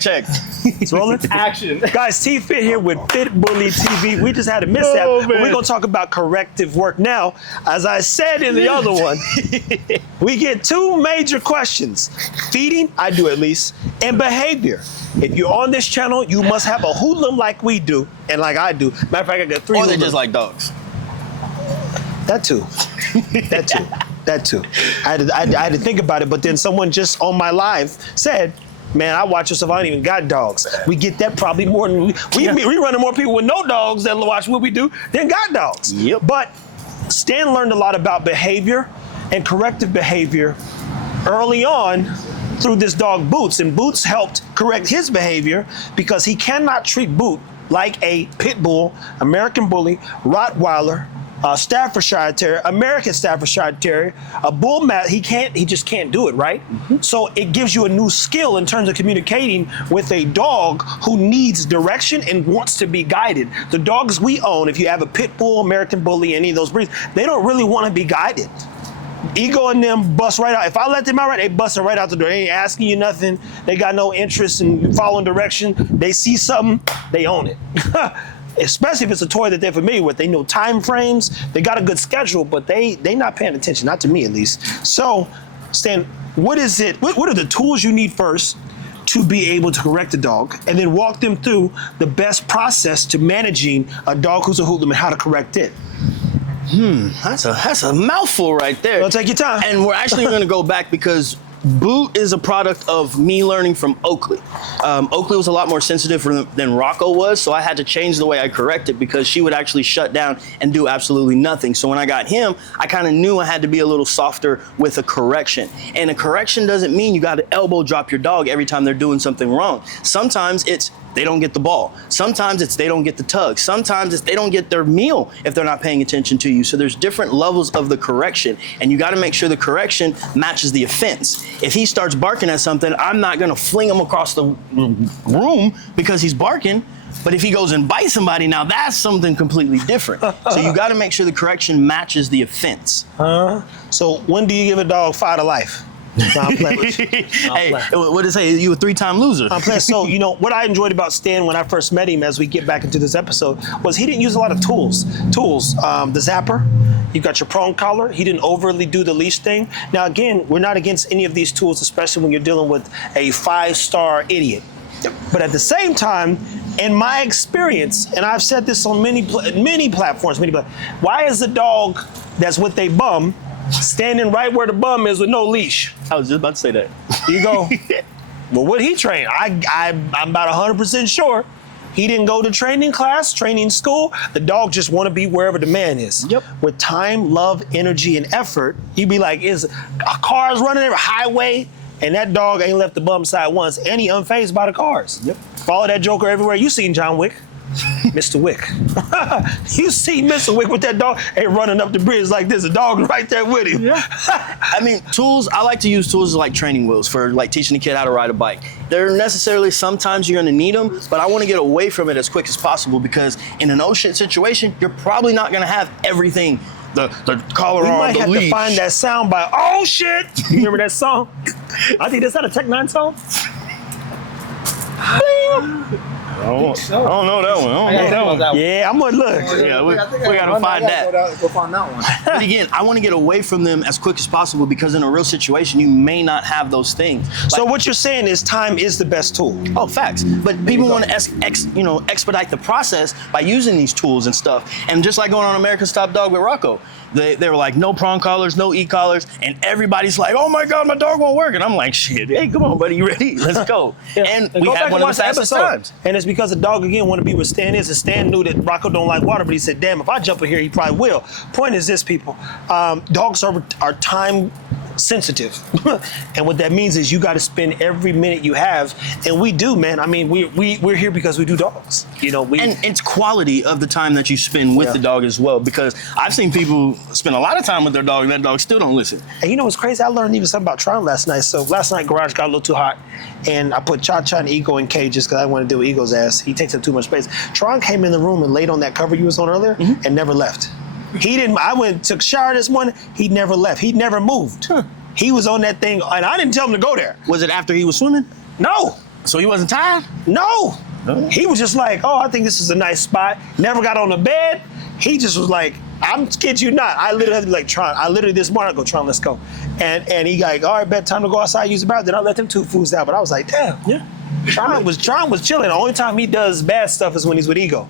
Check. It's rolling. Action. Guys, T-Fit here with Fit Bully TV. We just had a mishap, but we're going to talk about corrective work. Now, as I said in the other one, we get two major questions. Feeding, I do at least, and behavior. If you're on this channel, you must have a hoodlum like we do, and like I do. Matter of fact, I got 3 Or they hoodlums. just like dogs. That too. That too. I had to think about it, but then someone just on my live said, man, I watch yourself, I don't even got dogs. We get that probably more than we running more people with no dogs that watch what we do than got dogs. Yep. But Stan learned a lot about behavior and corrective behavior early on through this dog Boots, and Boots helped correct his behavior because he cannot treat Boot like a pit bull, American bully, Rottweiler, Staffordshire Terrier, American Staffordshire Terrier, a bull mat. He just can't do it, right? Mm-hmm. So it gives you a new skill in terms of communicating with a dog who needs direction and wants to be guided. The dogs we own, if you have a pit bull, American bully, any of those breeds, they don't really want to be guided. Ego and them bust right out. If I let them out right, they busting right out the door. They ain't asking you nothing. They got no interest in following direction. They see something, they own it. Especially if it's a toy that they're familiar with. They know time frames, they got a good schedule, but they not paying attention, not to me at least. So, Stan, what is it? What are the tools you need first to be able to correct a dog, and then walk them through the best process to managing a dog who's a hoodlum and how to correct it? That's a mouthful right there. Well, take your time. And we're actually going to go back because Boot is a product of me learning from Oakley. Oakley was a lot more sensitive than Rocco was, so I had to change the way I correct it because she would actually shut down and do absolutely nothing. So when I got him, I kind of knew I had to be a little softer with a correction. And a correction doesn't mean you got to elbow drop your dog every time they're doing something wrong. Sometimes it's they don't get the ball. Sometimes it's they don't get the tug. Sometimes it's they don't get their meal if they're not paying attention to you. So there's different levels of the correction, and you got to make sure the correction matches the offense. If he starts barking at something, I'm not going to fling him across the room because he's barking. But if he goes and bites somebody, now that's something completely different. So you got to make sure the correction matches the offense. So when do you give a dog 5 to life? No, I'm playing with you. Hey, what did it say? You a 3-time loser. I'm playing. So, you know, what I enjoyed about Stan when I first met him, as we get back into this episode, was he didn't use a lot of tools. The zapper, you got your prong collar. He didn't overly do the leash thing. Now, again, we're not against any of these tools, especially when you're dealing with a 5-star idiot. But at the same time, in my experience, and I've said this on many platforms, why is the dog that's with a bum standing right where the bum is with no leash? I was just about to say that. You go, well, what he train? I'm about 100% sure he didn't go to training class, training school. The dog just want to be wherever the man is. Yep. With time, love, energy, and effort, he'd be like, is cars running every highway, and that dog ain't left the bum side once, and he unfazed by the cars. Yep. Follow that joker everywhere. You seen John Wick. Mr. Wick. You see Mr. Wick with that dog ain't running up the bridge like this. A dog right there with him. Yeah. I mean, tools, I like to use tools like training wheels for like teaching a kid how to ride a bike. They're necessarily, sometimes you're gonna need them, but I wanna get away from it as quick as possible because in an ocean situation, you're probably not gonna have everything. The collar We on, might the have leash. to find that sound by, oh shit! You remember that song? I think that's not a Tech 9 song. I don't know that one. I don't know that one. Yeah, I'm gonna look. Yeah, we gotta find that. Go find that one. But again, I want to get away from them as quick as possible because in a real situation, you may not have those things. So what you're saying is time is the best tool. Oh, facts. But people want to expedite the process by using these tools and stuff. And just like going on American Stop Dog with Rocco, they were like, no prong collars, no e-collars, and everybody's like, oh my God, my dog won't work. And I'm like, shit, hey, come on, buddy, you ready? Let's go. And we had one of the fastest times. And it's because the dog, again, want to be where Stan is, and Stan knew that Rocco don't like water, but he said, damn, if I jump in here, he probably will. Point is this, people, dogs are time sensitive. And what that means is you got to spend every minute you have, and we do, man. I mean, we're here because we do dogs. You know, and it's quality of the time that you spend with the dog as well, because I've seen people spend a lot of time with their dog and that dog still don't listen. And you know what's crazy? I learned even something about Tron last night. So last night, garage got a little too hot, and I put Cha-Cha and Ego in cages because I didn't want to deal with Ego's ass. He takes up too much space. Tron came in the room and laid on that cover you was on earlier and never left. He didn't. I went took a shower this morning. He never left. He never moved. He was on that thing, and I didn't tell him to go there. Was it after he was swimming? No. So he wasn't tired? No. He was just like, oh, I think this is a nice spot. Never got on the bed. He just was like, I'm kid you not. I literally had to be like, Tron. I literally this morning I go, Tron, let's go. And he like, all right, bedtime to go outside, use the bathroom. Then I let them 2 fools down. But I was like, damn. Yeah. Tron was chilling. The only time he does bad stuff is when he's with Ego.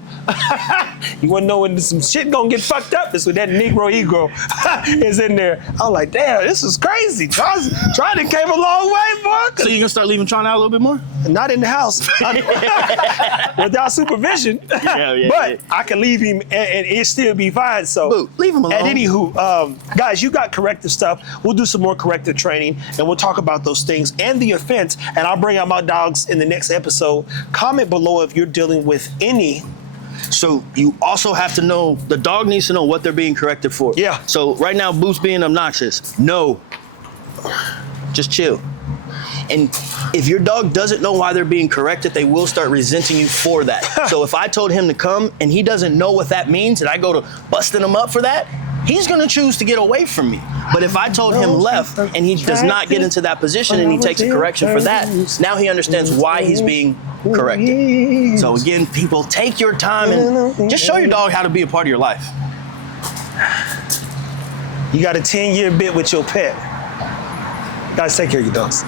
You wanna know when some shit gonna get fucked up? It's when that Negro Ego is in there. I'm like, damn, this is crazy. Tron came a long way, boy. So you gonna start leaving Tron out a little bit more? Not in the house. Without supervision. Yeah, but I can leave him and it still be fine. So Boo, leave him alone. And anywho, guys, you got corrective stuff. We'll do some more corrective training and we'll talk about those things and the offense. And I'll bring out my dogs in the next episode. Comment below if you're dealing with any. So you also have to know, the dog needs to know what they're being corrected for. Yeah. So right now, Boot's being obnoxious. No. Just chill. And if your dog doesn't know why they're being corrected, they will start resenting you for that. So if I told him to come and he doesn't know what that means and I go to busting him up for that, he's gonna choose to get away from me. But if I told him left and he does not get into that position and he takes a correction for that, now he understands why he's being corrected. So again, people, take your time and just show your dog how to be a part of your life. You got a 10-year bit with your pet. Guys, take care of your dogs.